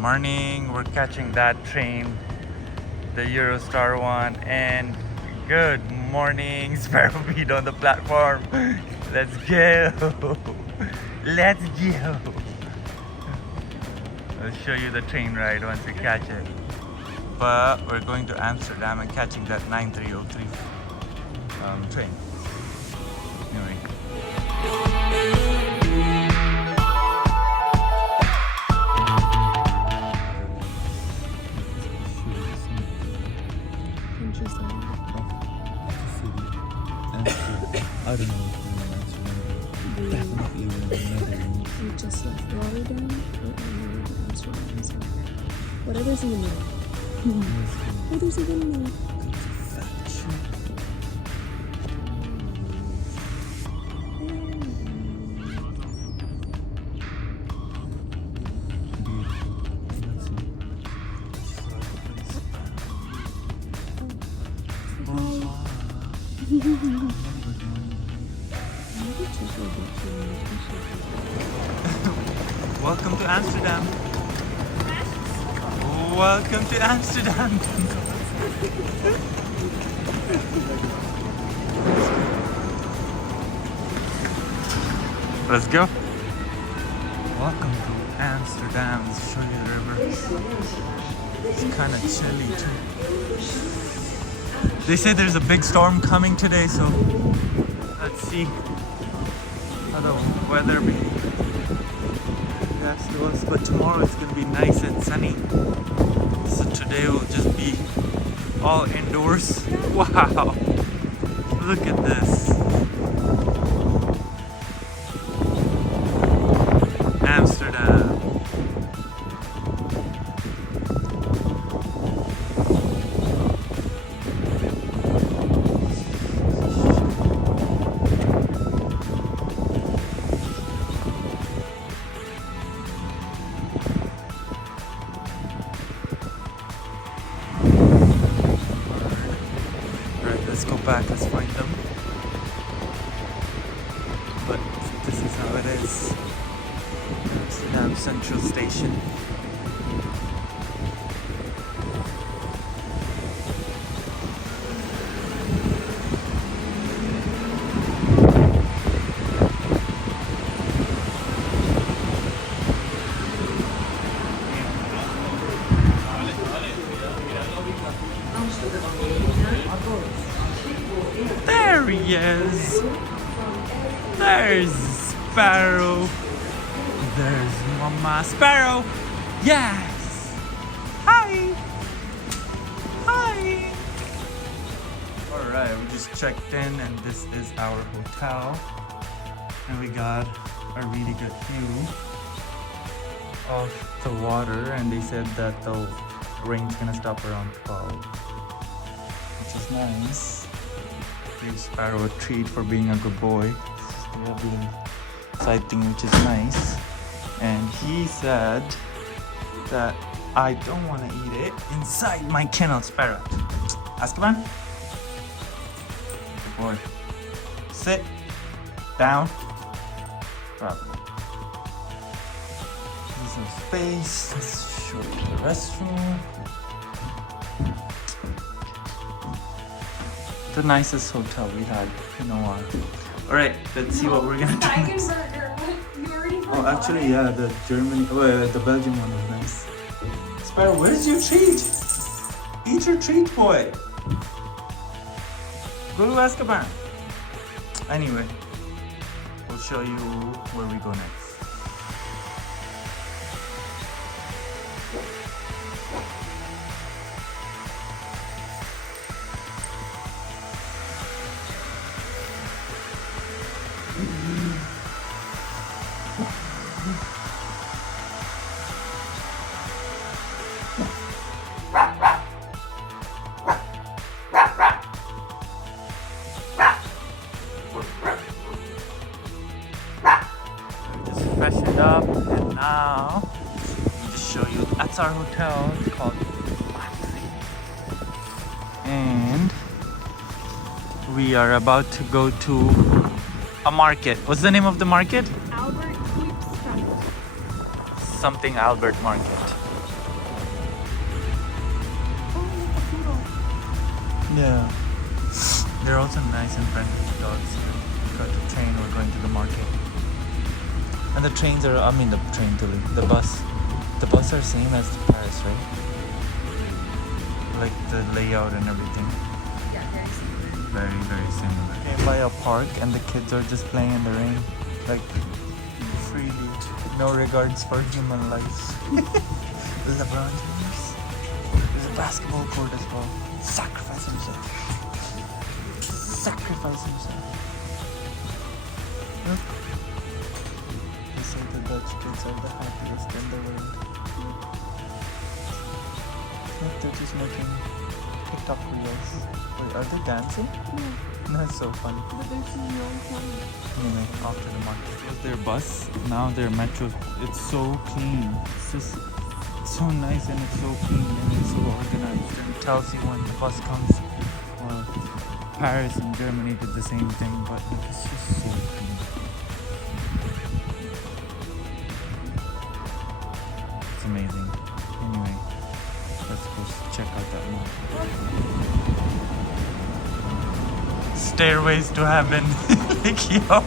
morning. We're catching that train, the Eurostar one, and good morning, Sparrow Beat on the platform. Let's go. Let's go. I'll show you the train ride once we catch it. But we're going to Amsterdam and catching that 9303 train. Anyway. I don't know if we're in Amsterdam. Definitely we're in the Netherlands. We just left Rotterdam, but we're moving to Amsterdam, so whatever's in the middle. Whatever's in the middle. Welcome to Amsterdam. Welcome to Amsterdam. Let's go. Welcome to Amsterdam. Let's show you the river. It's kind of chilly too. They say there's a big storm coming today, so let's see how the weather be. Yes, it was, but tomorrow it's gonna be nice and sunny. So today will just be all indoors. Wow! Look at this. Amsterdam. Let's go back, let's find them. But this is how it is. Amsterdam Central Station. There he is. There's Sparrow. There's Mama Sparrow. Yes. Hi. Hi. Alright, we just checked in and this is our hotel. And we got a really good view of the water, and they said that the rain's gonna stop around 12. Which is nice. Give Sparrow a treat for being a good boy. They have the side thing, which is nice. And he said that I don't want to eat it inside my kennel, Sparrow. Azkaban? Good boy. Sit. Down. Bravo. There's some space. Let's show you the restroom. The nicest hotel we had in a while. Alright, let's see what we're gonna do next. Oh, actually, yeah, the German, the Belgian one was nice. Sparrow, where's your treat? Eat your treat, boy. Go to Azkaban. Anyway, we'll show you where we go next. Freshened up, and now let me just show you. That's our hotel. It's called and we are about to go to a market. What's the name of the market? Albert Keeps Something Albert Market. Yeah. They're also nice and friendly dogs. We got the train, we're going to the market. And the trains are, I mean the train to the bus. The bus are same as Paris, right? Like the layout and everything. Yeah, very similar. Very, very similar. Came by a park and the kids are just playing in the rain. Like freely. No regards for human life. LeBron James. There's a basketball court as well. Sacrifice himself. Sacrifice himself. Look. They say the Dutch kids are the happiest in the world. Look, they're just making TikTok reels. Wait, are they dancing? Yeah, That's so funny. but there's no fun. Anyway, off to the market. It was their bus, now their metro. It's so clean. It's just so nice and it's so clean and it's so organized. And it tells you when the bus comes. Well, Paris and Germany did the same thing, but it's just so clean. It's amazing. Anyway, let's go check out that market. Stairways to heaven. Like, yo.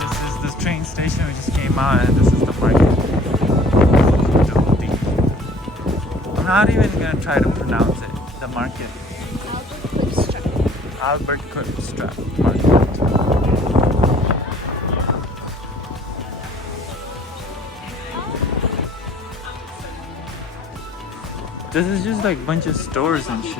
This is the train station. We just came out, and this is the market. I'm not even gonna try to pronounce it. The market. Albert Klipstrap Market. This is just like a bunch of stores and shit.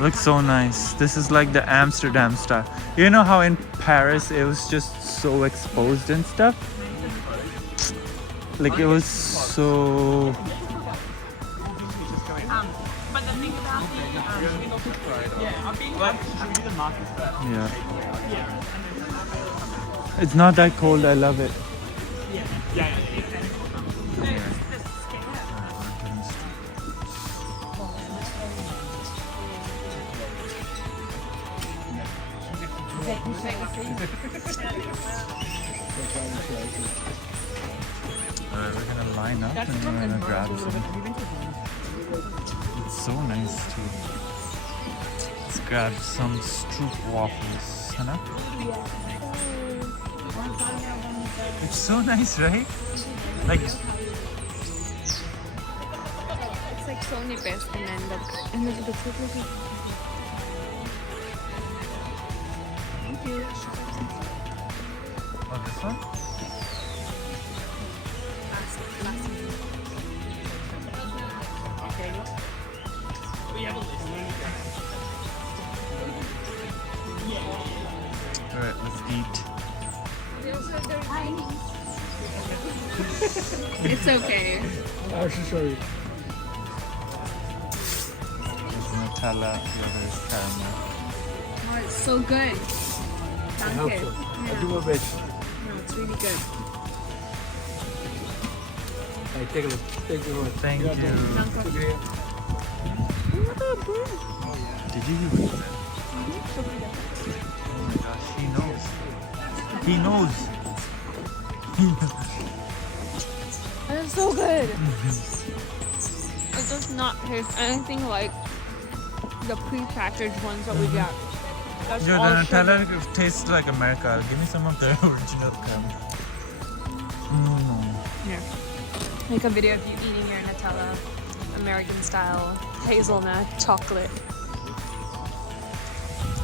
Looks so nice. This is like the Amsterdam style. You know how in Paris it was just so exposed and stuff? Like it was so... But the thing about Yeah. It's not that cold, I love it. Alright, we're gonna line up and we're gonna grab some. It's so nice too. Let's grab some stroop waffles, Hannah. It's so nice, right? Like, It's like so nipis and then look. And there's a bit of Thank you. oh, this one? Alright, let's eat. It's okay. There's Nutella, the other is caramel. Oh, it's so good. Thank you. so. Yeah. Do my best. No, it's really good. Hey, take a look. Thank you very much. Thank you. Did you read that? Oh my gosh, he knows. He knows. It's so good. It does not taste anything like the pre-packaged ones that we get. That's Yo, all the sugar. Nutella tastes like America. Give me some of the original caramel. Here. Make a video of you eating your Nutella, American style, hazelnut, chocolate.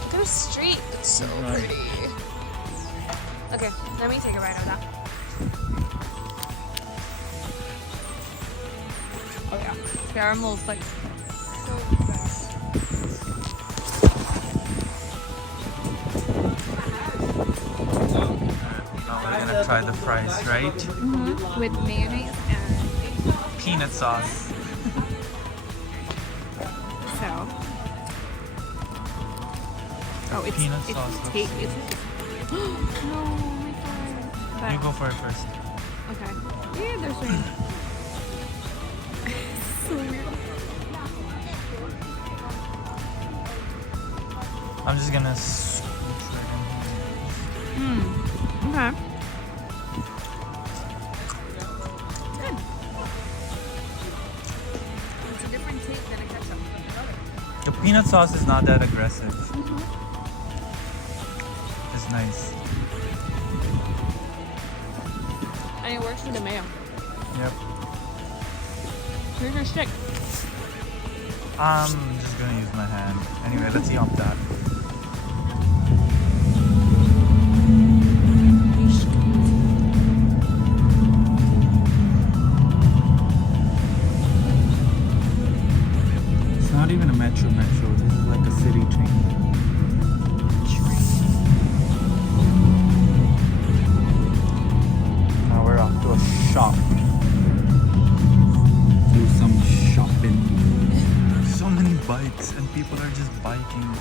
Look at the street. It's so pretty. Okay, let me take a bite of that. Oh yeah, caramel's like so good. Now we're gonna try the fries, right? With mayonnaise and Peanut sauce. so. Oh, it's Peanut it's sauce looks it's good. no, oh my god. You go for it first. Okay. Yeah, there's rain. So weird. I'm just gonna scooch right in here. Okay. It's a different taste than a ketchup. The peanut sauce is not that aggressive. It's nice. And it works with the mayo. Yep. Here's your stick. I'm just gonna use my hand. Anyway, let's eat off that. It's not even a metro. This is like a city train. Now we're off to a shop. Do some shopping. So many bikes and people are just biking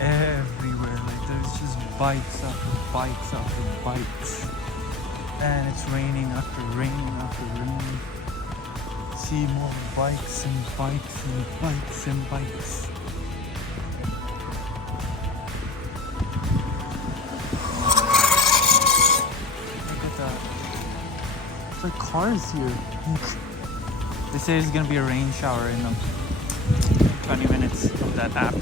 everywhere. Like there's just bikes after bikes after bikes. And it's raining after rain after rain. See more bikes and bikes and bikes and bikes. Look at that. It's like cars here. They say it's gonna be a rain shower in 20 minutes of that app.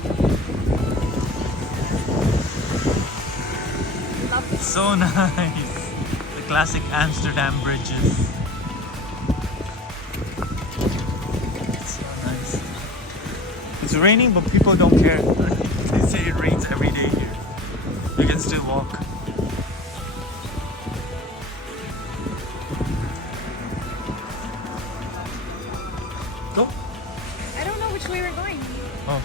So nice. The classic Amsterdam bridges. So nice. It's raining, but people don't care. They say it rains every day here. You can still walk. Go. I don't know which way we're going. Oh.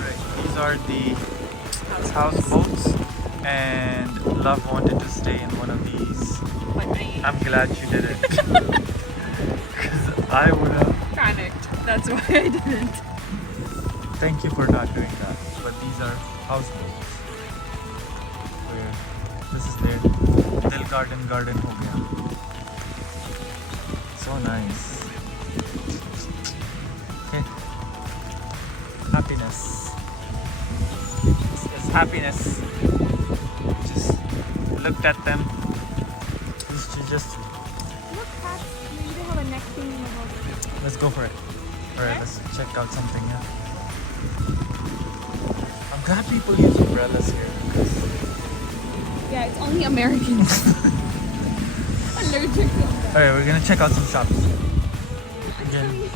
Right. These are the houseboats, and Love wanted to stay in one of these. But I'm glad she did it. Because I would have. panicked. That's why I didn't. Thank you for not doing that. But these are houseboats. Where this is their Dil garden ho gaya. So nice. Okay. Happiness. This is happiness. Just looked at them. Just Look, cats. Maybe they have a neck thing in the house. let's go for it. Alright, let's check out something, yeah. I'm glad people use umbrellas here because Yeah, it's only Americans. Allergic to them. alright, we're gonna check out some shops. Again,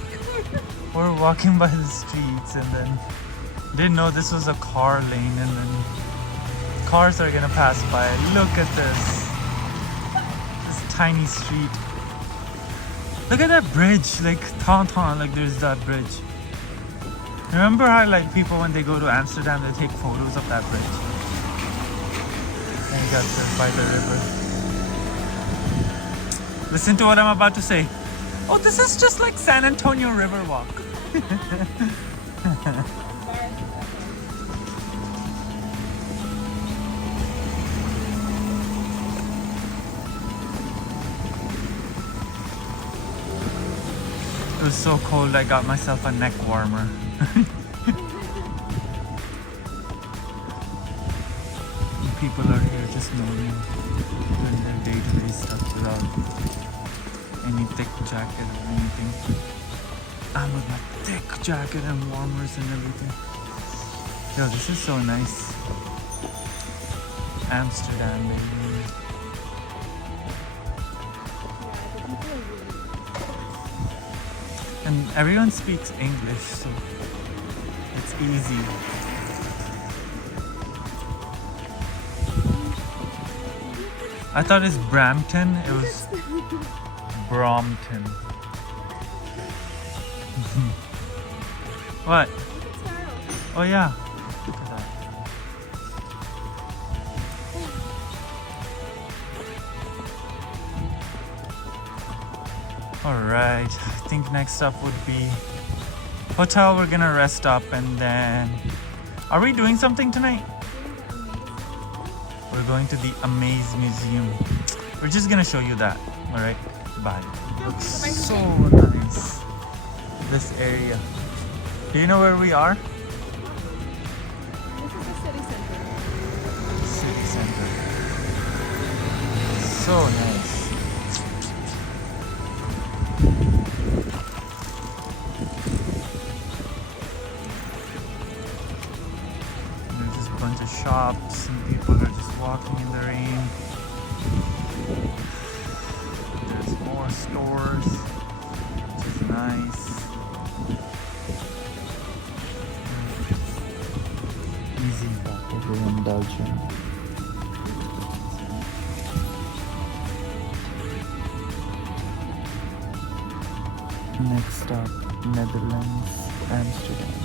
we're walking by the streets and then didn't know this was a car lane, and then cars are gonna pass by. Look at this tiny street. Look at that bridge, like Tauntaun, like there's that bridge. Remember how like people when they go to Amsterdam they take photos of that bridge? And you got to by the river. Listen to what I'm about to say. Oh, this is just like San Antonio Riverwalk. It was so cold I got myself a neck warmer. People are here just normal, doing their day-to-day stuff without any thick jacket or anything. I'm with my thick jacket and warmers and everything. Yo, this is so nice. Amsterdam, baby. And everyone speaks English, so it's easy. I thought it's Brampton, it was Brompton. What? Oh yeah. Look at that. Alright, I think next up would be hotel. We're gonna rest up and then... Are we doing something tonight? We're going to the Amaze Museum. We're just gonna show you that. Alright, bye. Looks so nice. this area. Do you know where we are? This is the city center. City center. So nice. There's just a bunch of shops and people are just walking in the rain. There's more stores, which is nice. Easy. Very indulgent. Next stop, Netherlands, Amsterdam.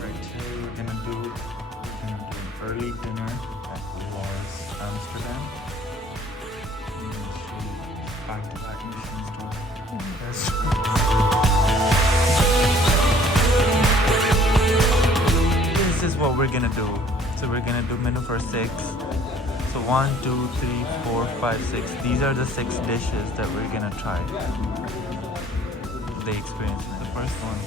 Right here we're gonna do an early dinner at Lars Amsterdam. Back-to-back missions to This is what we're gonna do. So we're gonna do menu for 6. So 1, 2, 3, 4, 5, 6. These are the 6 dishes that we're gonna try. The experience. The first one.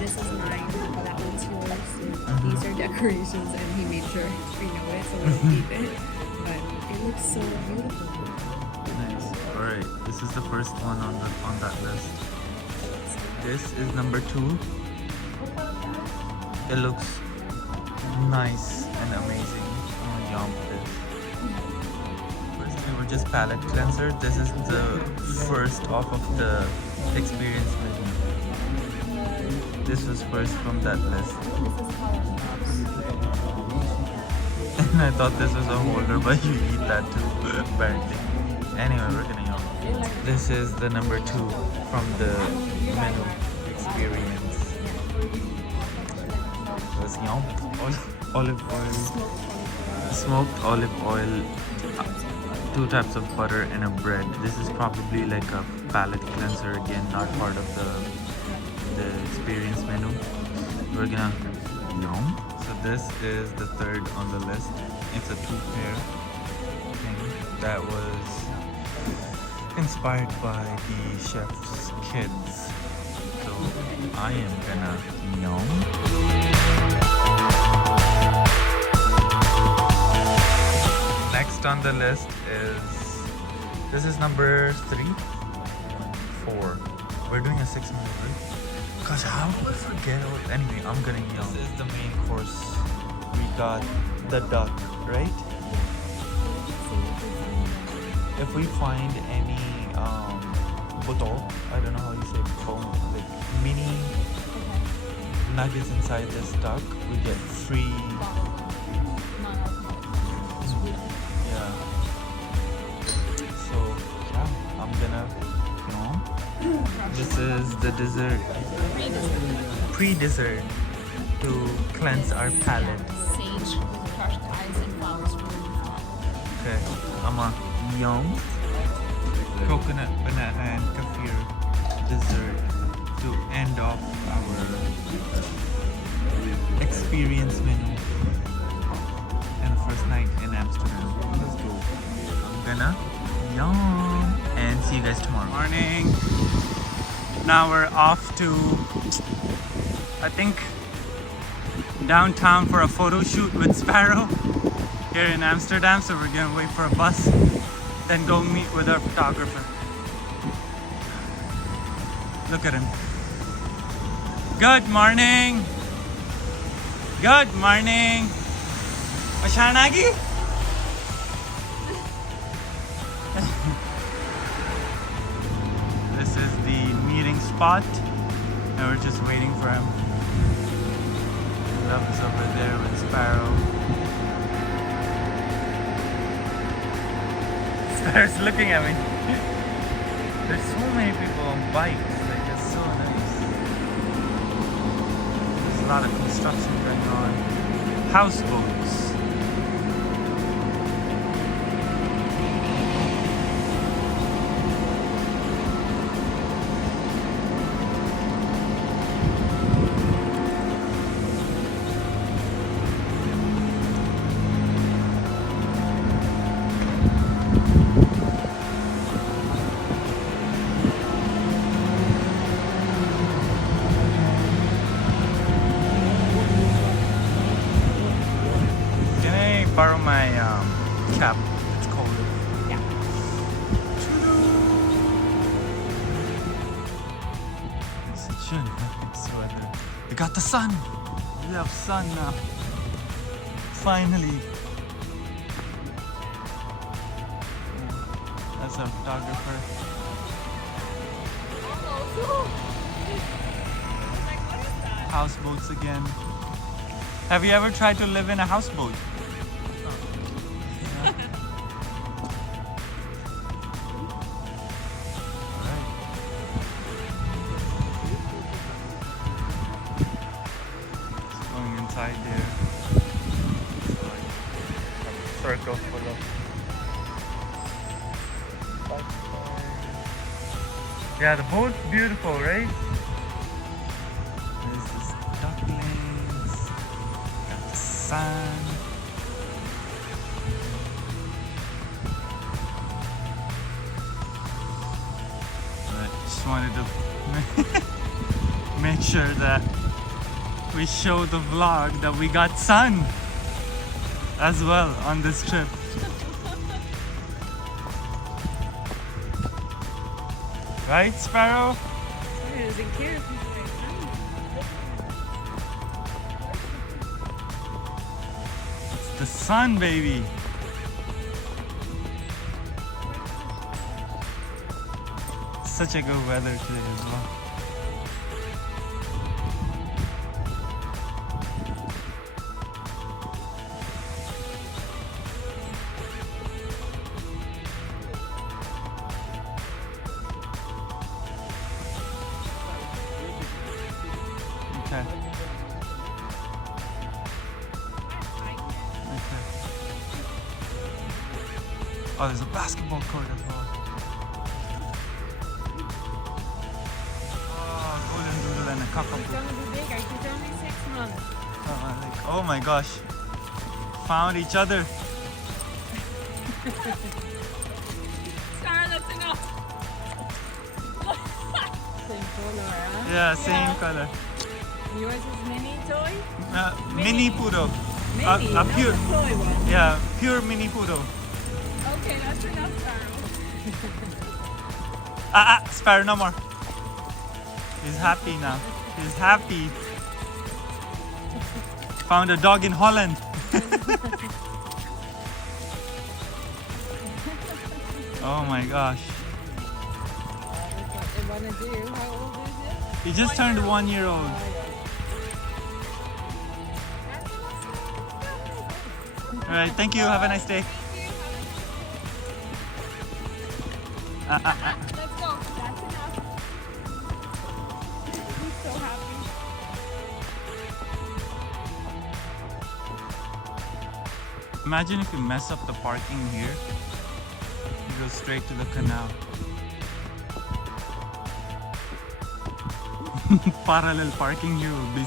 This is mine. That one's yours. These are decorations, and he made sure we know it, so we'll keep it. But it looks so beautiful. Nice. Alright, this is the first one on that list. This is number 2. It looks nice and amazing. I'm gonna yum this. First we were just palate cleanser. This is the first off of the experience menu. This was first from that list. And I thought this was a holder, but you eat that too, apparently. Anyway, we're gonna yum. This is the number 2 from the menu experience. Let's yum. Olive oil, smoked olive oil, 2 types of butter and a bread. This is probably like a palate cleanser again, not part of the experience menu. We're gonna yum. So this is the third on the list. It's a 2-pair thing that was inspired by the chef's kids. So I am gonna yum. Next on the list is, this is number 3, 4. We're doing a 6-minute break. Cause how do I forget? Anyway, I'm gonna yell. This is the main course. We got the duck, right? If we find any botol, I don't know how you say botol, like mini nuggets inside this duck, we get free. Yeah. So yeah, I'm gonna, this is the dessert, pre-dessert to cleanse our palate. Sage with crushed ice and flowers from the top. Okay, I'm a yum. Coconut, banana, and kefir dessert to end off our experience menu and the first night in Amsterdam. Let's go. I'm gonna yum and see you guys tomorrow. Morning. Now we're off to, I think, downtown for a photo shoot with Sparrow here in Amsterdam. So we're gonna wait for a bus, then go meet with our photographer. Look at him. Good morning. Good morning. Mashanagi? This is the meeting spot, and we're just waiting for him. Love is over there with Sparrow. Sparrow's looking at me. There's so many people on bikes, like it's so nice. There's a lot of construction going on. Houseboats. borrow my cap. It's cold. Yeah. Such a nice weather. We got the sun. We have sun now. Finally. That's our photographer. Houseboats again. Have you ever tried to live in a houseboat? Yeah. Alright. Just going inside here. It's like a circle full of yeah, the boat's beautiful, right? There's this ducklings, got the sun. But just wanted to make sure that we show the vlog that we got sun as well on this trip. Right, Sparrow? It's the sun, baby. Such a good weather today as well. Okay. Okay. Oh, there's a basketball court as well. Oh, golden doodle and a cockapoo. It's gonna be bigger. She's only 6 months. Oh my gosh. Found each other. Sarah, that's enough. Same color, huh? Yeah, same color. Yours is mini toy? Mini poodle. Mini, A not pure, the toy one. yeah, pure mini poodle. Okay, that's enough, Sparrow. Sparrow, no more. He's happy now. He's happy. Found a dog in Holland. Oh my gosh. That's what they want to do. How old is it? He just turned 1 year old. Alright, thank you. Have a nice day. Let's go. That's enough. He's so happy. Imagine if you mess up the parking here. You go straight to the canal. Parallel parking here will be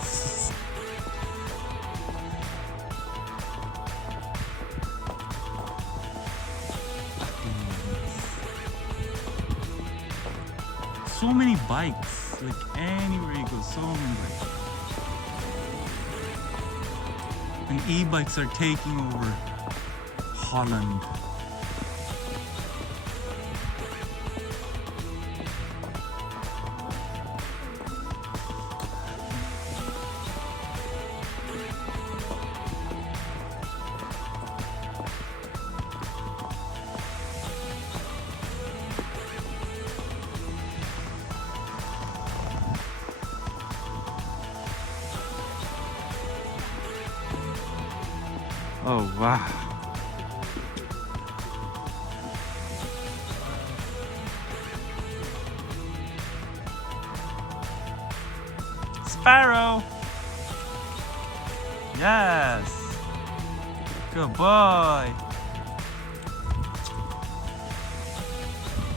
so many bikes, like anywhere you go, so many bikes. And e-bikes are taking over Holland. Oh wow. Sparrow. Yes. Good boy.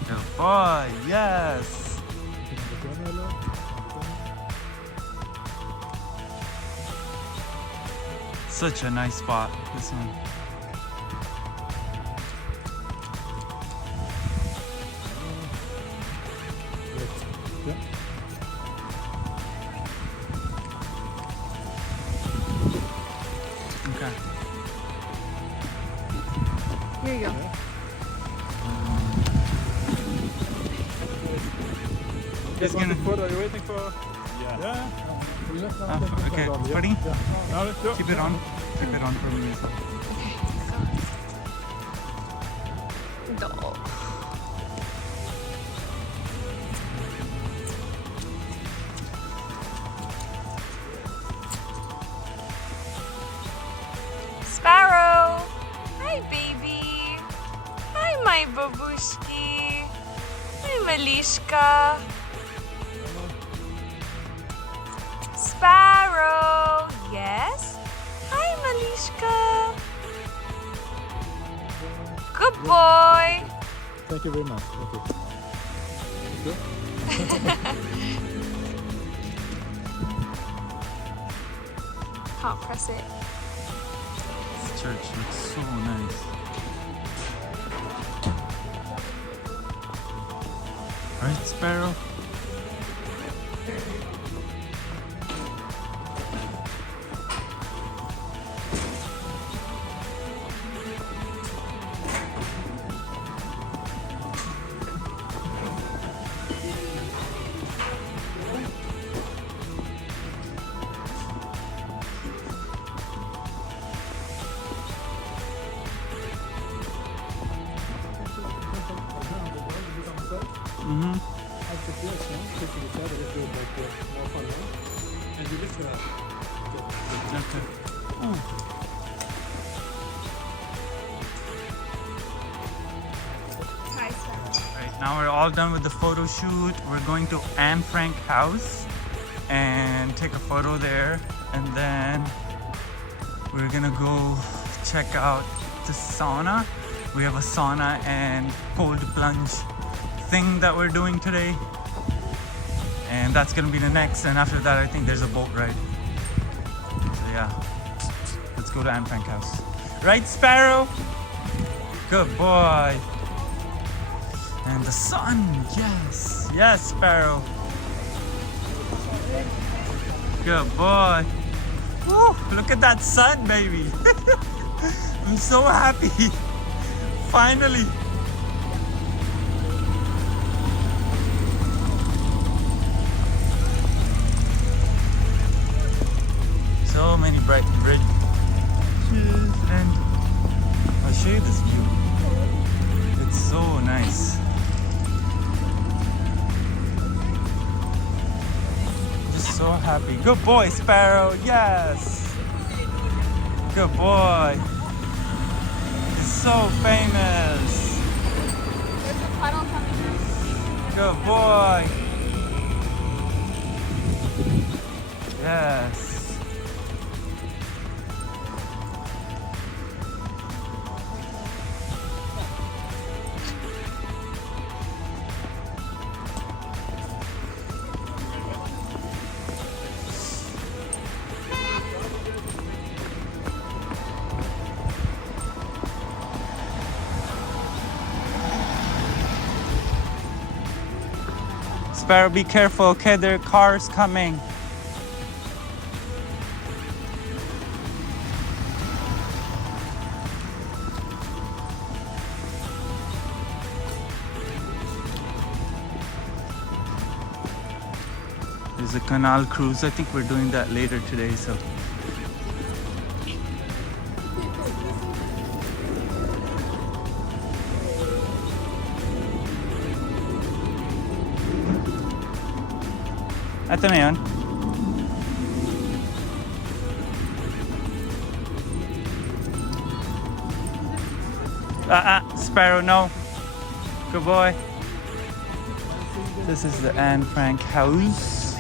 Good boy. Yes. Such a nice spot, this one. Okay. Here you go. He's gonna. photo. Are you waiting for? Yeah. Okay, buddy. Keep it on. Keep it on for me. Dog. Sparrow! Hi, baby! Hi, my babushki! Hi, Malishka! Sparrow! Yes? Hi, Malishka! Good boy! Thank you very much. Can't press it. This church looks so nice. Right, Sparrow? Mm-hmm. Okay. Right, now we're all done with the photo shoot. We're going to Anne Frank house and take a photo there, and then we're gonna go check out the sauna. We have a sauna and cold plunge thing that we're doing today, and that's gonna be the next, and after that I think there's a boat ride. So yeah, let's go to Anne Frank house. Right, Sparrow? Good boy. And the sun, yes, yes, Sparrow. Good boy. Woo, look at that sun, baby. I'm so happy. Finally. So many bright bridges, and I'll show you this view. It's so nice. Just so happy. Good boy, Sparrow. Yes. Good boy. He's so famous. There's a puddle coming up. Good boy. Yes. Sparrow, be careful, okay? There are cars coming. There's a canal cruise. I think we're doing that later today, so. Ito na yun. Sparrow, no. Good boy. This is the Anne Frank house.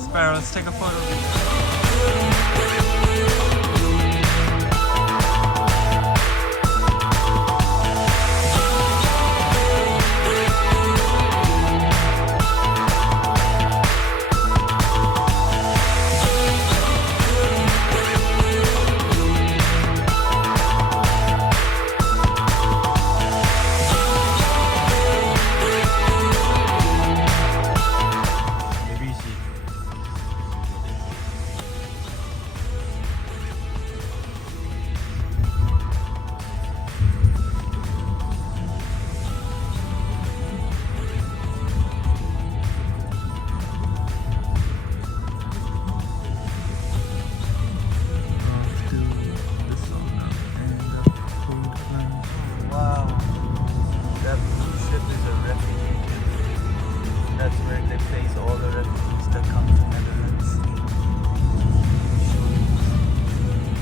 Sparrow, let's take a photo of you.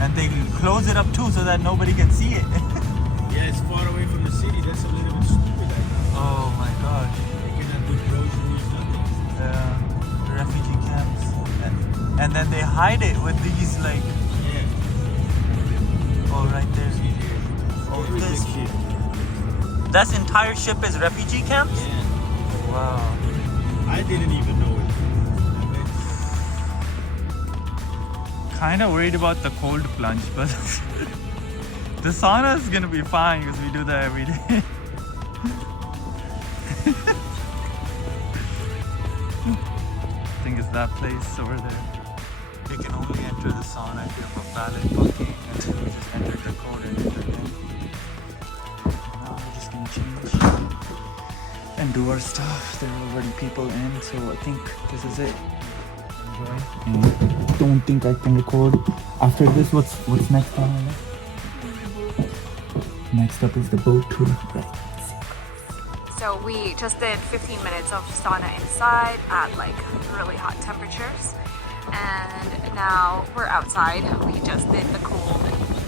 And they close it up too so that nobody can see it. Yeah, it's far away from the city. That's a little bit stupid, I think. Oh my gosh. They cannot do groceries, nothing. Refugee camps. And then they hide it with these like, Yeah. oh right there. See here. Oh, Very this big ship. That entire ship is refugee camps? Yeah. Wow. I didn't even know it. Kind of worried about the cold plunge, but the sauna is gonna be fine because we do that every day. I think it's that place over there. You can only enter the sauna if you have a valid booking, and then we just entered the code and enter again. Now we're just gonna change and do our stuff. There are already people in, so I think this is it. Enjoy. Don't think I can record. After this, what's next on our list? Next up is the boat tour. Right. So we just did 15 minutes of sauna inside at like really hot temperatures. And now we're outside. We just did the cold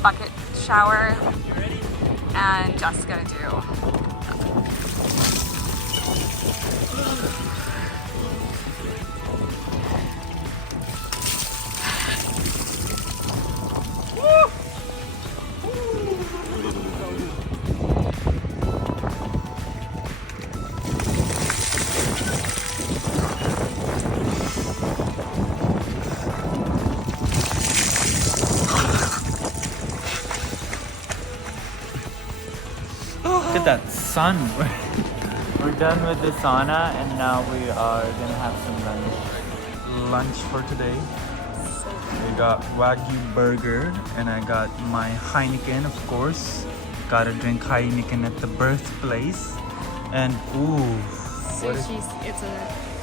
bucket shower. And just gonna do Look at that sun. We're done with the sauna and now we are gonna have some lunch for today. We got Wagyu burger and I got my Heineken, of course. Gotta drink Heineken at the birthplace. And ooh, what is sushi. It's a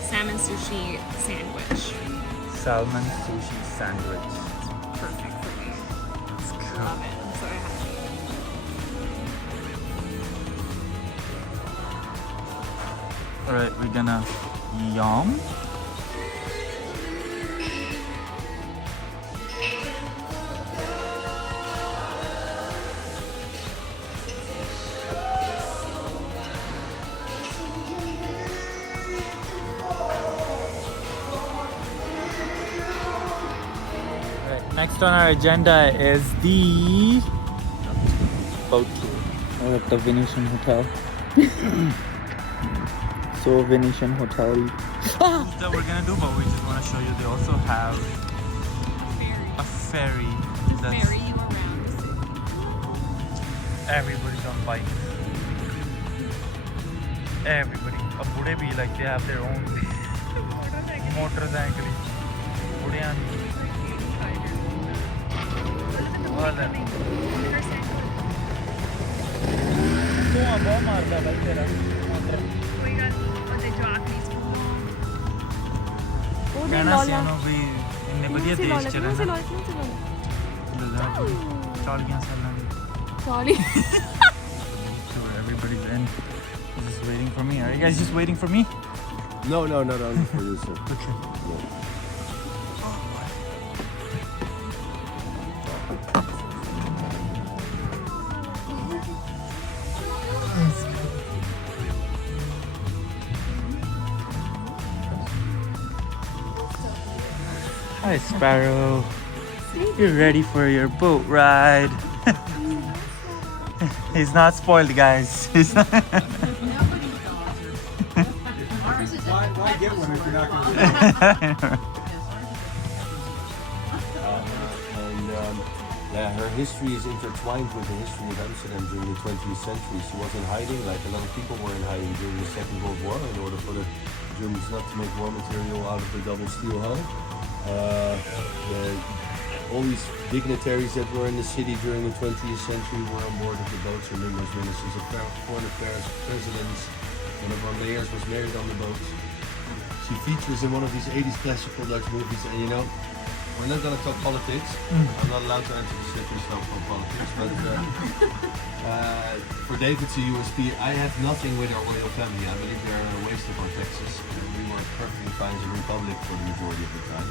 salmon sushi sandwich. salmon sushi sandwich. Perfect for me. Let's go. Love it. I'm so happy. Alright, we're gonna yum. Alright, next on our agenda is the boat tour. We're at the Venetian Hotel. So Venetian Hotel that we're gonna do, but we just want to show you they also have a ferry that's Ferry you around the city. everybody's on bike. Everybody, a bude bhi, like they have their own motorcycle. Budeyan. Wala. Tua bahut marda bhai tera. कहना सियानो भी इन्ने बढ़िया देश चले ना चालियां सालां दी Sorry. So everybody's in. Just waiting for me. Are you guys just waiting for me? No, not only for you, sir. Okay. Hi, Sparrow. You're ready for your boat ride. He's not spoiled, guys. He's not. Why get one if you're not going to Yeah, her history is intertwined with the history of Amsterdam during the 20th century. She was in hiding, like a lot of people were in hiding during the Second World War in order for the Germans not to make war material out of the double steel hull. All these dignitaries that were in the city during the 20th century were on board of the boats, and numerous ministers of foreign affairs, presidents. One of our mayors was married on the boat. She features in one of these 80s classical Dutch movies, and you know, we're not going to talk politics. I'm not allowed to answer the slippery slope of politics, but for David's USP, I have nothing with our royal family. I believe they are a waste of our taxes. We were perfectly fine as a republic for the majority of the time.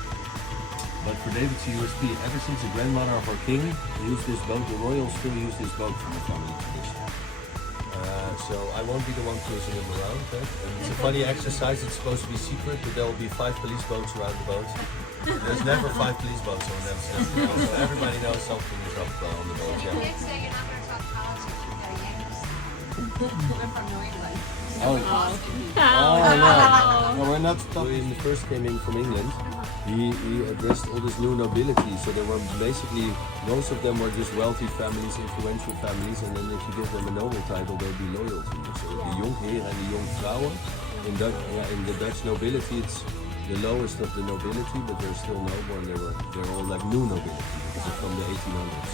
But for David's USP, ever since the grandmother of our king used this boat, the royals still use this boat from the family tradition. So I won't be the one cruising him around. And it's a funny exercise. It's supposed to be secret, but there will be 5 police boats around the boat. There's never 5 police boats on Amsterdam, so everybody knows something is up on the boat. Yeah. Next day you're not going to talk politics, you're going to Yankees. I'm from New England. Oh, no. No, we're not talking. When he first came in from England, he addressed all this new nobility. So there were basically, most of them were just wealthy families, influential families. And then if you give them a noble title, they'll be loyal to you. So the jonkheer and the jonkvrouwen, in the Dutch nobility, it's the lowest of the nobility, but they're still noble, and they're all like new nobility because they're from the 1800s.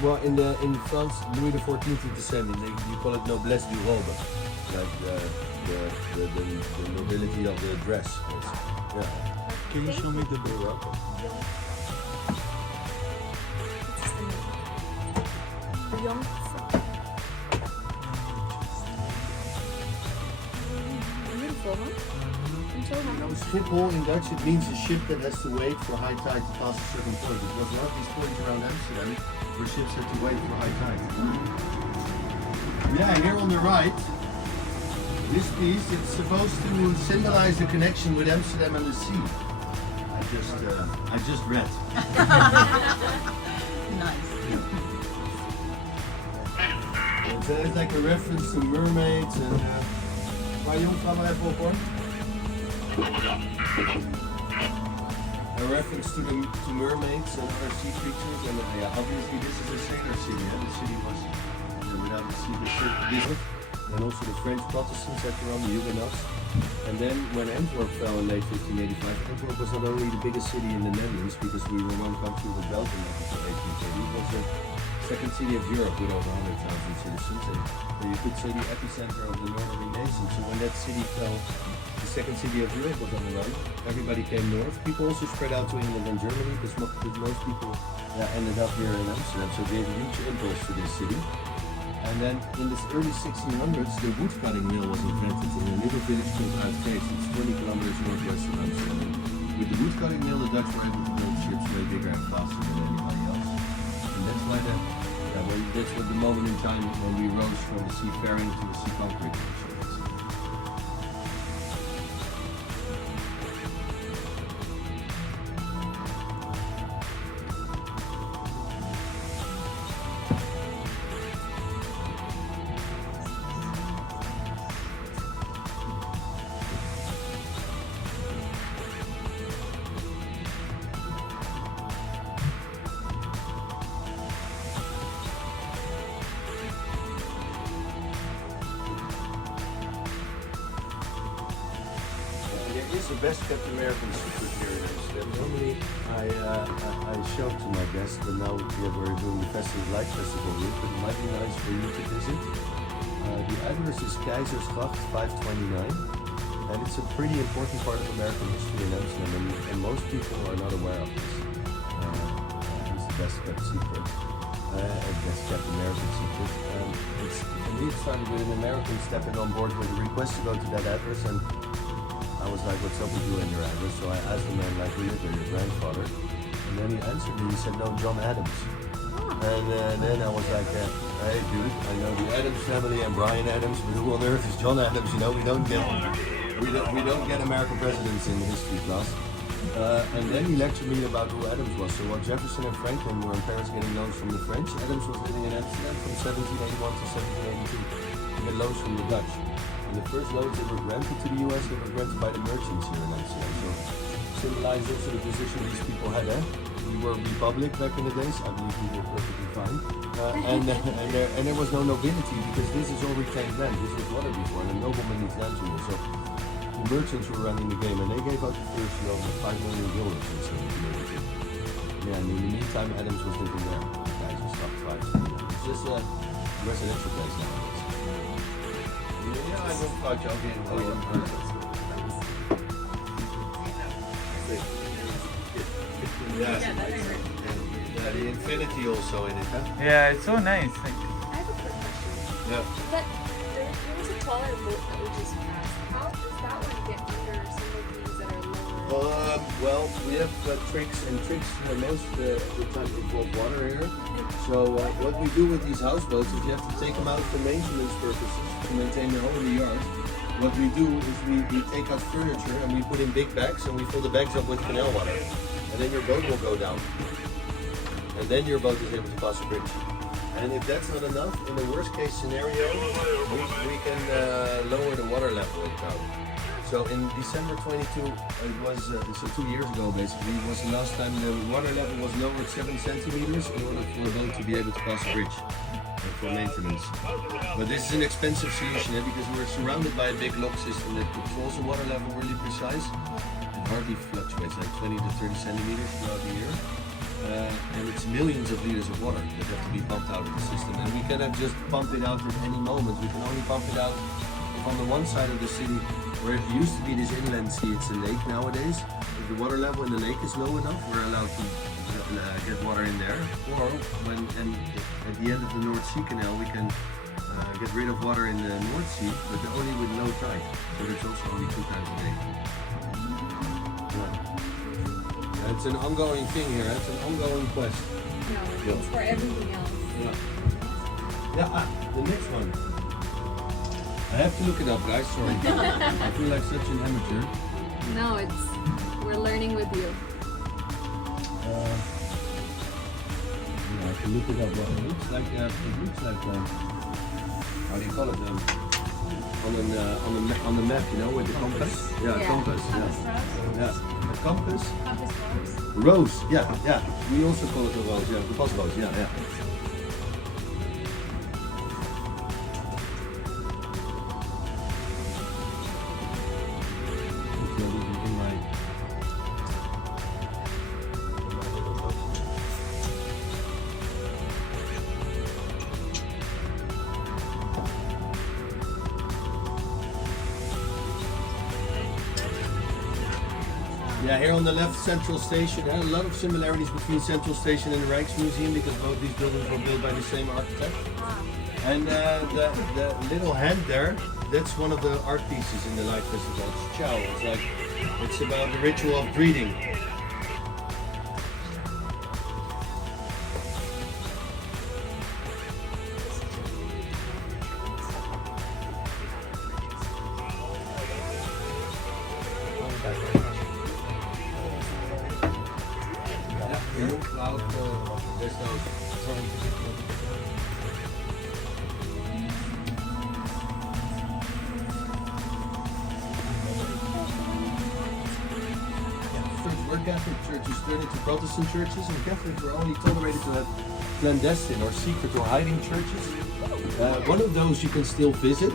Well, in France, Louis XIV did the same. You call it noblesse du robe, like the nobility of the dress. Yeah. Can you show me the bill? Beautiful, huh? I'm so happy. Schiphol in Dutch, it means a ship that has to wait for high tide to pass a certain point. It was one of these points around Amsterdam where ships had to wait for high tide. Yeah, here on the right, this piece, it's supposed to symbolize the connection with Amsterdam and the sea. I just read. Nice. It's like a reference to mermaids and... Maar jongens, ga maar even op hoor. A reference to mermaids and other sea creatures, and yeah, obviously this is a sailor city. Yeah? The city was without the sea, the ship, and also the French Protestants that were on the Huguenots. And then when Antwerp fell in late 1585, Antwerp was not only the biggest city in the Netherlands because we were one country with Belgium up until 1830. It was the second city of Europe with over 100,000 citizens, and you could say the epicenter of the Northern Renaissance. So when that city fell, the second city of Europe was on the run. Everybody came north. People also spread out to England and Germany, because most people ended up here in Amsterdam. So it gave a huge impulse to this city. And then in the early 1600s, the wood cutting mill was invented in a little village called Uitgeest. It's 20 kilometers northwest of Amsterdam. With the wood cutting mill, the Dutch were able to build ships way bigger and faster than anybody else. And that's why that's what the moment in time when we rose from the seafaring to the sea concrete. The best kept American secret here in Amsterdam. Normally I show to my guests, but now we're doing the Light Festival route, but it might be nice for you to visit. The address is Keizersgracht 529, and it's a pretty important part of American history in Amsterdam, and most people are not aware of this. It's the best kept secret, best kept American secret. For me, it started with an American stepping on board with a request to go to that address, and I was like, what's up with you and your address? So I asked the man, like, who lived there, your grandfather? And then he answered me, he said, no, John Adams. And then I was like, hey dude, I know the Adams family and Brian Adams, but who on earth is John Adams? You know, we don't get American presidents in history class. And then he lectured me about who Adams was. So while Jefferson and Franklin were in Paris getting loans from the French, Adams was living in Amsterdam from 1781 to 1782 to get loans from the Dutch. And the first loans that were granted to the US, they were granted by the merchants here in Amsterdam. So symbolize also the position these people had. We were a republic back in the days. I believe we were perfectly fine. And there was no nobility because this is all reclaimed land. This was water before, and a nobleman needs land to use. So the merchants were running the game, and they gave out the first loan of 5 million guilders in 1782. Yeah, and in the meantime, Adams was living there. The guys were stopped 5 million. It's just a residential place nowadays. Ja, ik heb een foutje ook in. Yeah, the infinity also in it, huh? Yeah, it's so nice. I have a quick question. Yeah. But there was a taller boat that we just passed. How does that one get under some of these that are lower? Well, we have tricks, and tricks most of the time involve water here. So what we do with these houseboats, if you have to take them out for maintenance purposes, to maintain the hole in the yard, what we do is we take out furniture and we put in big bags and we fill the bags up with canal water. And then your boat will go down. And then your boat is able to cross a bridge. And if that's not enough, in the worst case scenario, we can lower the water level down. So in December 22, it was so 2 years ago basically, it was the last time the water level was lowered 7 centimeters in order for a boat to be able to cross a bridge for maintenance. But this is an expensive solution because we're surrounded by a big lock system that controls the water level really precise. It hardly fluctuates, like 20 to 30 centimeters throughout the year. And it's millions of liters of water that have to be pumped out of the system. And we cannot just pump it out at any moment. We can only pump it out if on the one side of the city, where it used to be this inland sea, it's a lake nowadays. If the water level in the lake is low enough, we're allowed to get water in there. Or when at the end of the North Sea Canal, we can get rid of water in the North Sea, but only with low tide. So that's also only 2 times a day. Yeah. It's an ongoing thing here. It's an ongoing quest. No, it's for everything else. Yeah. The next one. I have to look it up, guys. Sorry. I feel like such an amateur. No, we're learning with you. I have to look it up. Well, it looks like how do you call it? On the map, you know, with the compass. Yeah, compass. Yeah. The compass. Rose. Yeah. We also call it the rose. Yeah, the bus rose. Yeah. Yeah, here on the left, Central Station. A lot of similarities between Central Station and the Rijksmuseum because both these buildings were built by the same architect. And the little hand there, that's one of the art pieces in the Light Festival. It's Chow. It's about the ritual of breathing. Where Catholic churches turned into Protestant churches, and Catholics were only tolerated to have clandestine or secret or hiding churches. One of those you can still visit.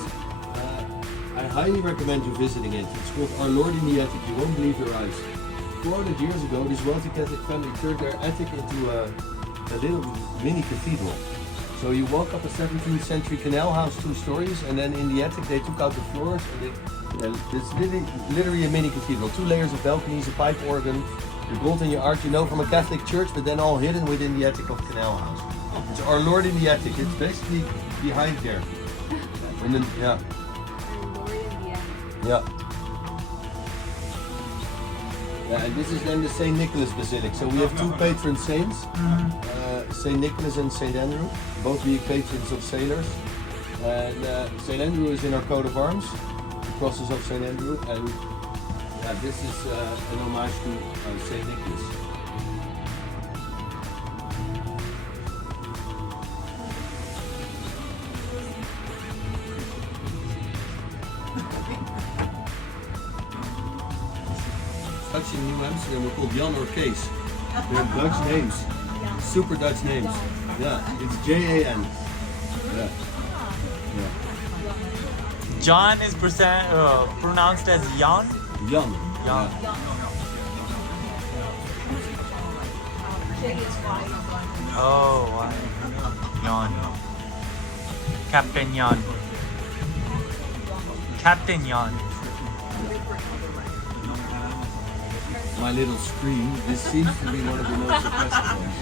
I highly recommend you visiting it. It's called Our Lord in the Attic. You won't believe your eyes. 400 years ago, this wealthy Catholic family turned their attic into a little mini cathedral. So you walk up a 17th century canal house, 2 stories, and then in the attic they took out the floors, and it's literally a mini cathedral. 2 layers of balconies, a pipe organ, the gold in your arch, you know, from a Catholic church, but then all hidden within the attic of the canal house. It's Our Lord in the Attic. It's basically behind there. And then, yeah. Yeah. Yeah, and this is then the St. Nicholas Basilica. So we have 2 patron saints, St. Nicholas and St. Andrew, both being patrons of sailors. And St. Andrew is in our coat of arms, the crosses of St. Andrew, and this is an homage to St. Nicholas. Dutch in New Amsterdam, we're called Jan or Kees. We have Dutch names, super Dutch names. Yeah, it's Jan. Yeah. John is pronounced as Jan. Jan. Jan. Oh, why? Jan. Captain Jan. Captain Jan. My little screen. This seems to be one of the most impressive ones.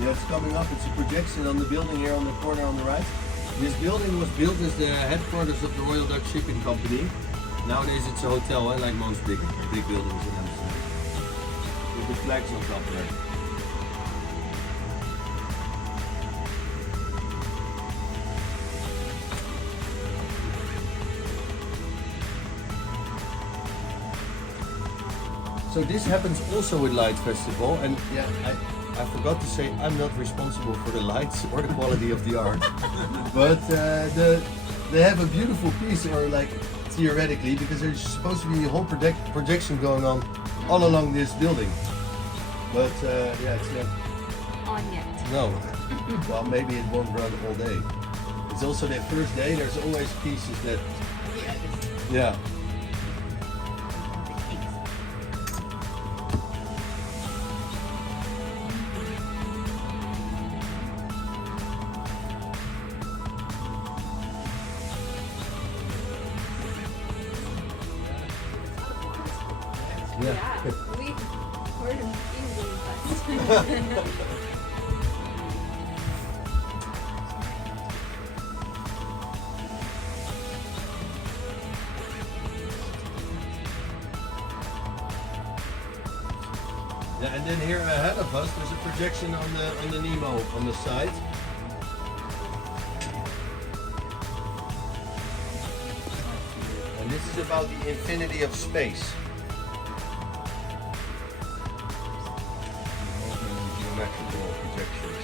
Yeah, it's coming up. It's a projection on the building here on the corner on the right. This building was built as the headquarters of the Royal Dutch Shipping Company. Nowadays it's a hotel, like most big buildings in Amsterdam. with the flags on top there. So this happens also with Light Festival, and yeah, I forgot to say I'm not responsible for the lights or the quality of the art, but they have a beautiful piece, or like theoretically, because there's supposed to be a whole projection going on all along this building, but yeah, it's not On yet. no. Well, maybe it won't run all day. It's also their first day. There's always pieces that yeah. Yeah. We're easily impressed. Yeah, and then here ahead of us, there's a projection on the Nemo on the side. And this is about the infinity of space. Involving geometrical projections.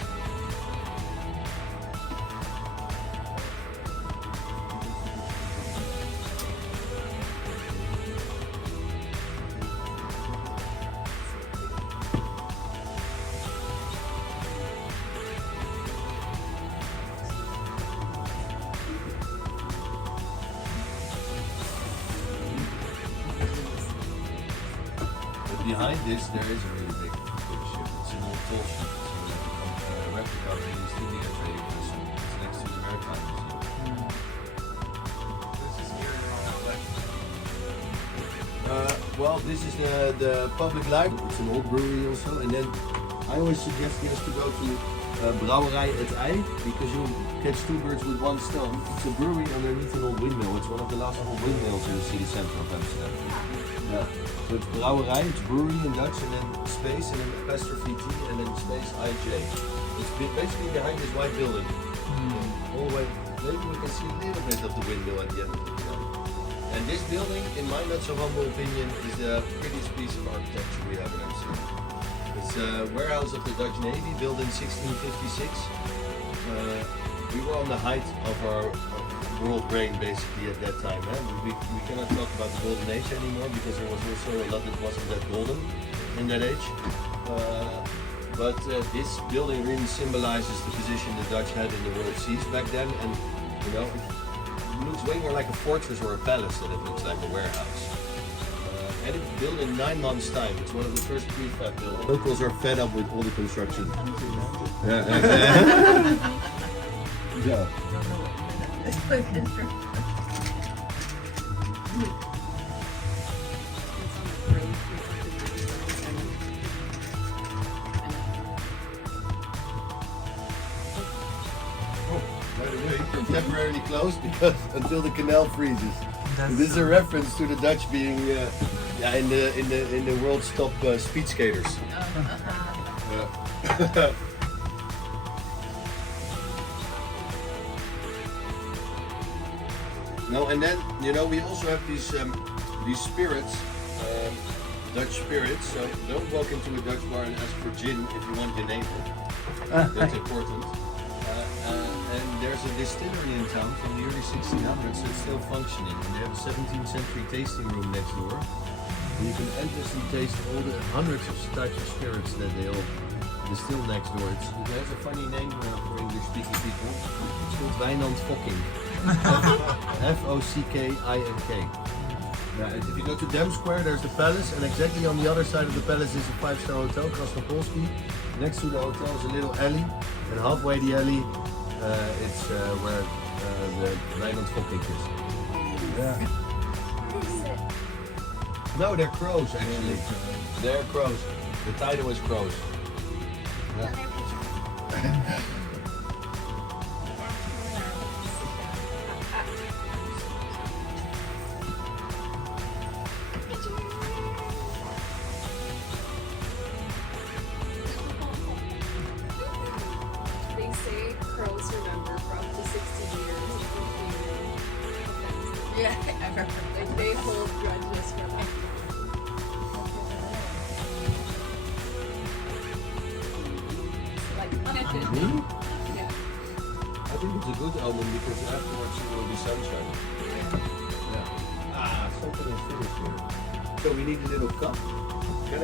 Behind this, there is a really big ship. It's an old tall ship. It's a replica of the East India trading vessel. It's next to the Maritime Museum. This is near Well, this is the public library. It's an old brewery also. And then I always suggest guests to go to Brouwerij Het Ei, because you'll catch two birds with one stone. It's a brewery underneath an old windmill. It's one of the last old windmills in the city center of Amsterdam. Yeah. So it's Brouwerij, it's brewery in Dutch, and then space, and then apostrophe T, and then space IJ. It's basically behind this white building. All the way, maybe we can see a little bit of the windmill at the end of the canal. And this building, in my not so humble opinion, is the prettiest piece of architecture we have in Amsterdam. It's a warehouse of the Dutch Navy, built in 1656. We were on the height of our world reign basically at that time. We cannot talk about the golden age anymore, because there was also a lot that wasn't that golden in that age. But this building really symbolizes the position the Dutch had in the world seas back then, and you know, it looks way more like a fortress or a palace than it looks like a warehouse. And it's built in 9 months' time. It's one of the first prefab buildings. Locals are fed up with all the construction. Yeah. By the way, we're temporarily closed because until the canal freezes. This is a reference to the Dutch being in the world's top speed skaters. No, and then you know we also have these spirits, Dutch spirits. So don't walk into a Dutch bar and ask for gin if you want your neighbor. That's important. And there's a distillery in town from the early 1600s that's still functioning, and they have a 17th century tasting room next door. And you can endlessly taste all the hundreds of types of spirits that they all distill next door. It has a funny name for English-speaking people. It's called Wijnand Fokking. F-O-C-K-I-N-K. Yeah, if you go to Dam Square, there's the palace, and exactly on the other side of the palace is a 5-star hotel, Krasnopolski. Next to the hotel is a little alley, and halfway the alley, it's where the Wijnand Fokking is. Yeah. No, they're crows actually. They're crows. The title is crows. Yeah. for up to 60 years for human offenses. Yeah, ever. Like they hold grudges for that. Like, Me? yeah. I think it's a good omen because afterwards it will be sunshine. Yeah. Ah, something is finished here. So we need a little cup. Can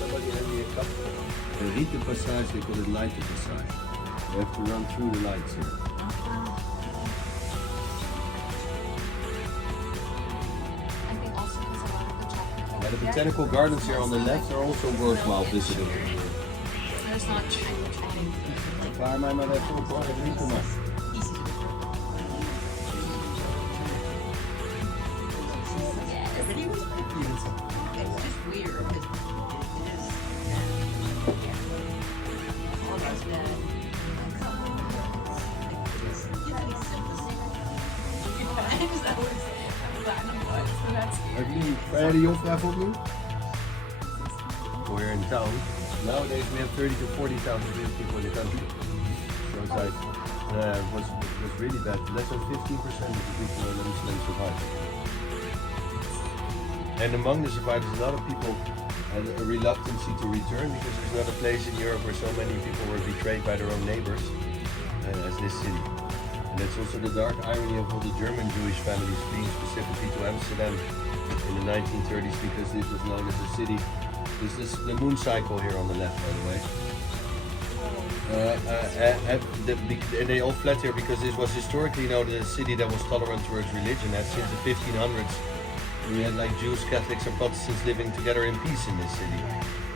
somebody hand me a cup? And read the passage, they call it light the passage. We have to run through the lights here. I think also because a lot of the chocolate. Yeah, the botanical gardens here on the left are also worthwhile visiting. There's not anything like Waar mij maar even op, hoor. Even niet voor mij. easy to do. It's just weird because it is. All those dead. Have you tried the Jofra opnieuw? We're in town. Nowadays we have 30 to 40,000 people in the country. So it's like, was really bad. Less than 15% of the people in Amsterdam survived. And among the survivors, a lot of people had a reluctancy to return because there's not a place in Europe where so many people were betrayed by their own neighbors as this city. And that's also the dark irony of all the German Jewish families fleeing specifically to Amsterdam in the 1930s because this was known as a city. This is the moon cycle here on the left, by the way. And they all fled here because this was historically known as a city that was tolerant towards religion. As since the 1500s, we had like Jews, Catholics, and Protestants living together in peace in this city.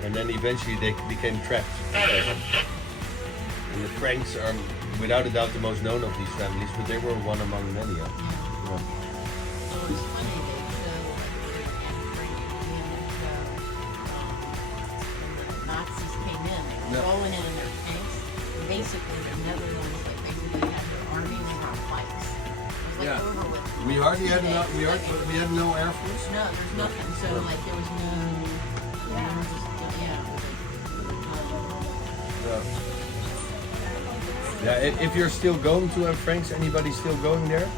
And then eventually they became trapped. And the Franks are, without a doubt, the most known of these families, but they were one among many. Yeah. Well, it's funny they show when the Nazis came in, they were rolling in their tanks. And basically, the Netherlands, like basically had their army and they were on bikes. It was like over with. We hardly had we had no air force. No, there's nothing. So like there was no. Yeah. Yeah, if you're still going to have Franks, anybody still going there?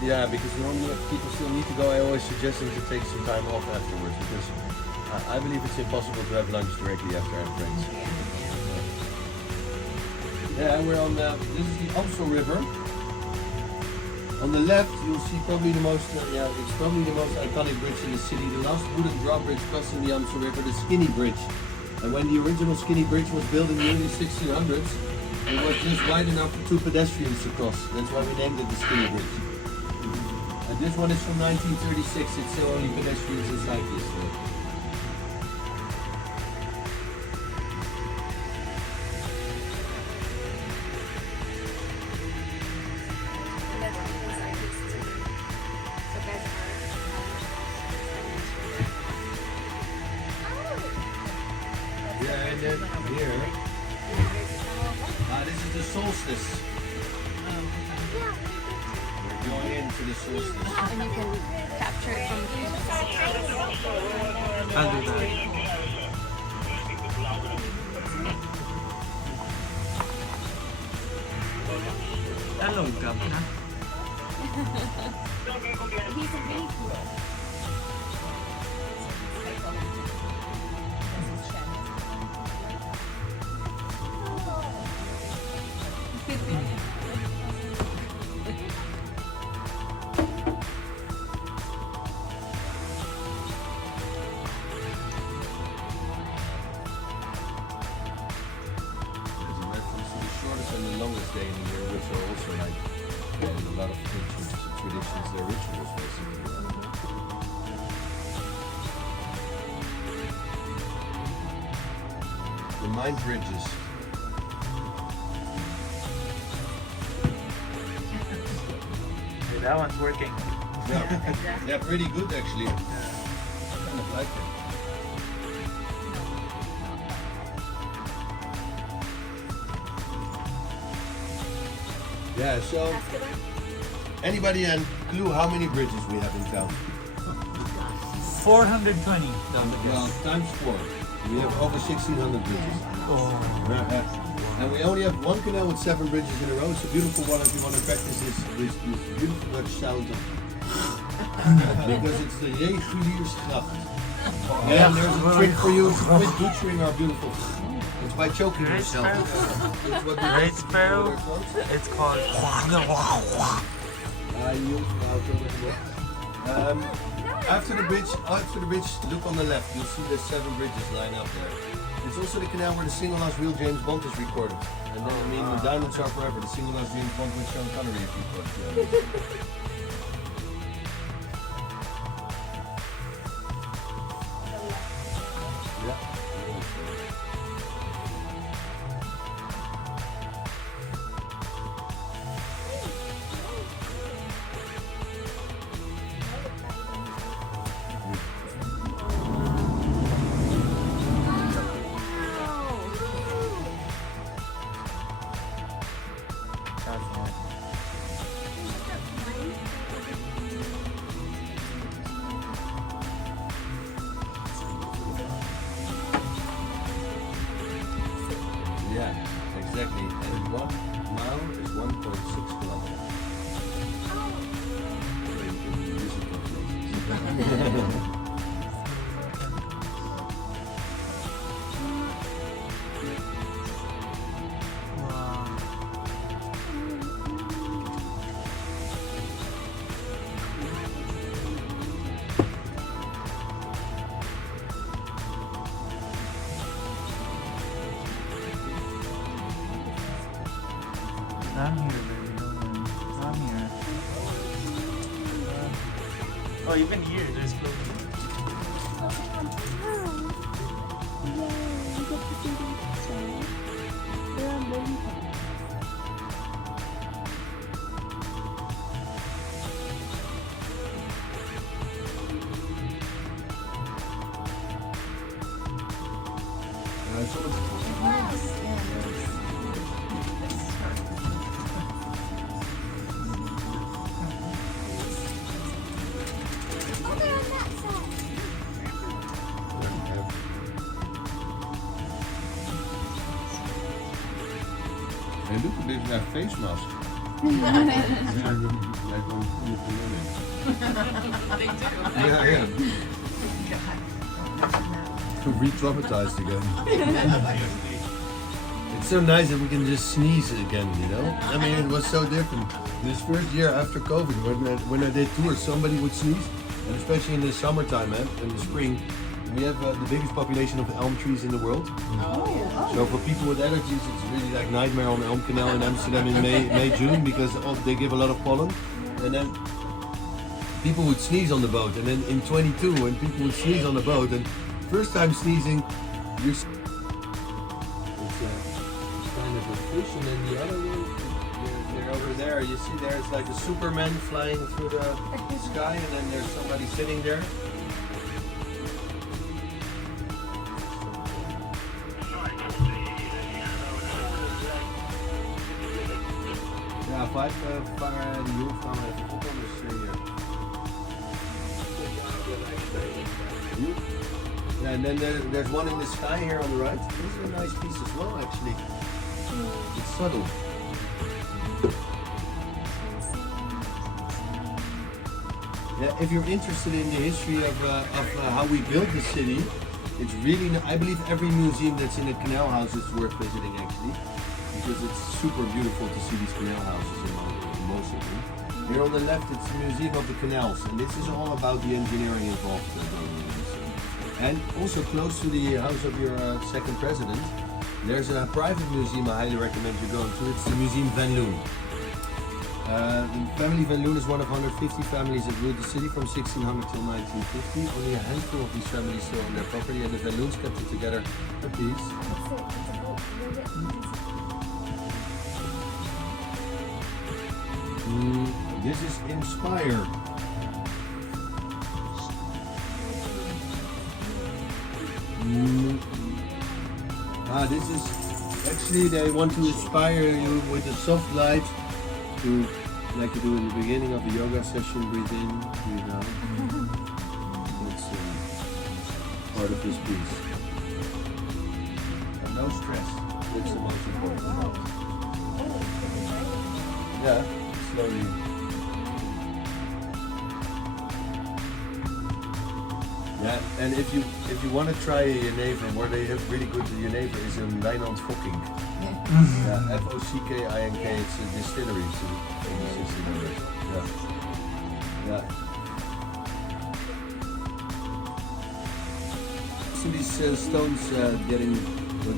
Yeah, because normally if people still need to go, I always suggest them to take some time off afterwards because I believe it's impossible to have lunch directly after Anne Franks. Yeah, we're on this is the Amstel River. On the left, you'll see probably the most, it's probably the most iconic bridge in the city. The last wooden drawbridge crossing the Amstel River, the Skinny Bridge. And when the original Skinny Bridge was built in the early 1600s, it was just wide enough for two pedestrians to cross. That's why we named it the Skinny Bridge. And this one is from 1936. It's still only pedestrians and cyclists. Yeah, and then here. This is the solstice. We're going into the solstice. And you can capture it from I'll do that. Hello, Governor. He's a really cool. There's a reference to the shortest and the longest day in the year, which are also like in a lot of traditions, their rituals basically. The mind bridges. Hey, that one's working. Yeah, pretty good actually. I kind of like it. Yeah, so anybody have a clue how many bridges we have in town? 420 down the Well, hill. times 4. We have over 1,600 bridges. And we only have one canal with 7 bridges in a row. It's a beautiful one if you want to practice this beautiful Dutch sound of because it's the Reguliersgracht. And there's a trick for you with butchering our beautiful. It's by choking yourself. It's what Right, Sparrow? It's called. After the bridge, look on the left. You'll see there's 7 bridges lined up there. It's also the canal where the single-last real James Bond is recorded. And then, I mean, the Diamonds Are Forever, the single-last James Bond with Sean Connery is recorded. Yeah. Yeah, exactly. And 1 mile is 1.6 kilometers. So you can use it for things. I'm here, baby. Don't worry. I'm here. Oh, even here, there's clothing. And look at this face mask. They do. Yeah, yeah. Re-traumatized again. It's so nice that we can just sneeze again, you know? I mean, it was so different. This first year after COVID, when I did tours, somebody would sneeze. And especially in the summertime, man, in the spring, we have the biggest population of elm trees in the world. So for people with allergies, it's really like nightmare on Elm Canal in Amsterdam in May, June, because they give a lot of pollen. And then people would sneeze on the boat. And then in 22, when people would sneeze on the boat, and first time sneezing, it's kind of a fish, and then the other one, they're over there. You see there, it's like a Superman flying through the sky, and then there's somebody sitting there. Ja, 5 vangen die hoofd gaan we even goed anders hier. Yeah, and then there's one in the sky here on the right. This is a nice piece as well, actually. It's subtle. Yeah, if you're interested in the history of how we built the city, it's really, I believe every museum that's in a canal house is worth visiting actually. Because it's super beautiful to see these canal houses in most of them. Here on the left, it's the Museum of the Canals, and this is all about the engineering involved. And also close to the house of your second president, there's a private museum I highly recommend you going to. It's the Museum Van Loon. The family Van Loon is one of 150 families that ruled the city from 1600 till 1950. Only a handful of these families still own their property, and the Van Loons kept it together a piece. This is Inspire. This is actually they want to inspire you with a soft light to, like you do in the beginning of the yoga session, breathe in, breathe out. That's part of this piece. no stress. That's the most important. Yeah, slowly. Yeah, and if you want to try a jenever, what they have really good jenever is in Wijnand Fokking. Yeah, F-O-C-K-I-N-K. It's a distillery. It's in 1600. Yeah. Yeah. So these stones getting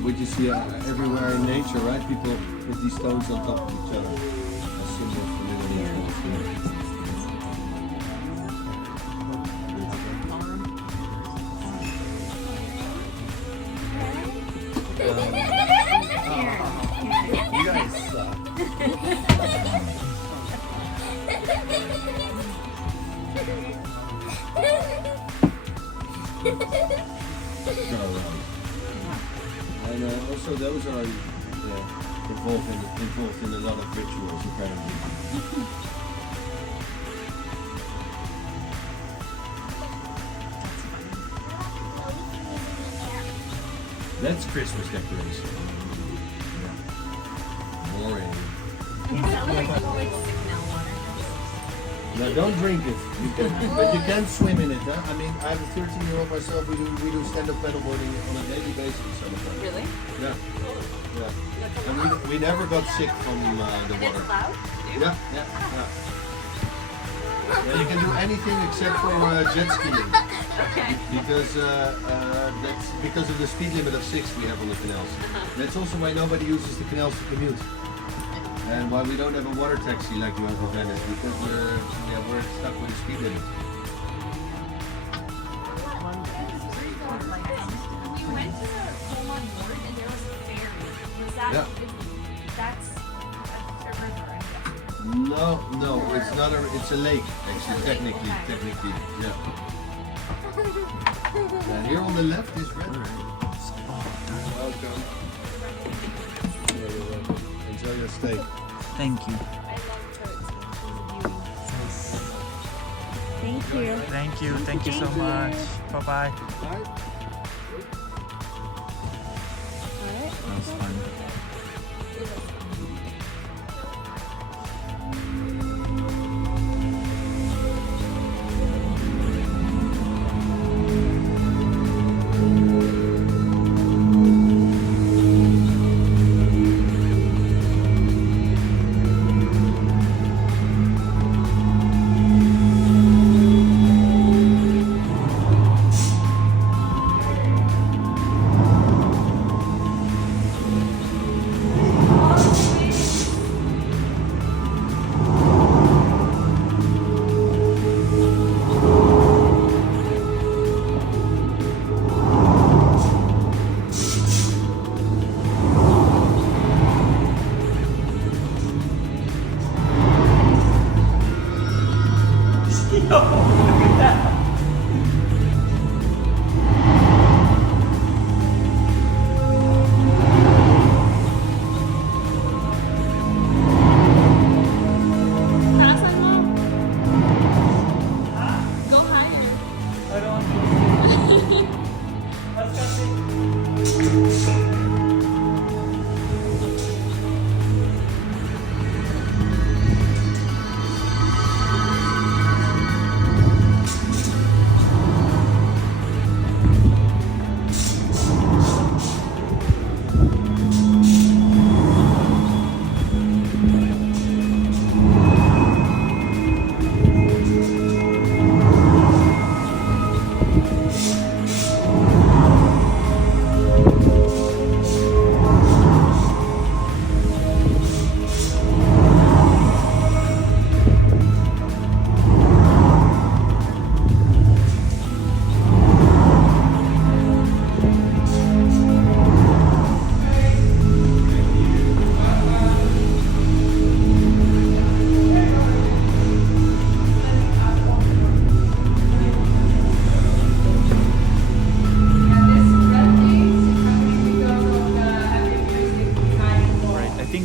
what you see everywhere in nature, right? People put these stones on top of each other as symbols for living in kind of thing. You guys suck. And also those are involved in a lot of rituals apparently. That's Christmas decoration. Boring. Now don't drink it. You can, but you can swim in it. Huh? I mean, I have a 13-year-old myself. We do stand-up paddleboarding on a daily basis in summertime. Really? Yeah. Yeah. And we never got sick from the water. It's loud? Yeah. Yeah, you can do anything except for jet skiing. Okay. Because that's because of the speed limit of 6 we have on the canals. That's also why nobody uses the canals to commute. And why we don't have a water taxi like you have in Venice, because we're stuck with the speed limit. We went to home on board and there was a ferry. Was that? Yeah. That's a river, I guess. No, it's not a. It's a lake actually. Technically, yeah. And here on the left is red. Welcome. Enjoy your steak. Thank you. I love toads. Thank you. Thank you. Thank you so much. Bye bye. Alright. That was fun.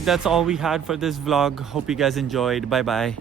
That's all we had for this vlog. Hope you guys enjoyed. Bye bye.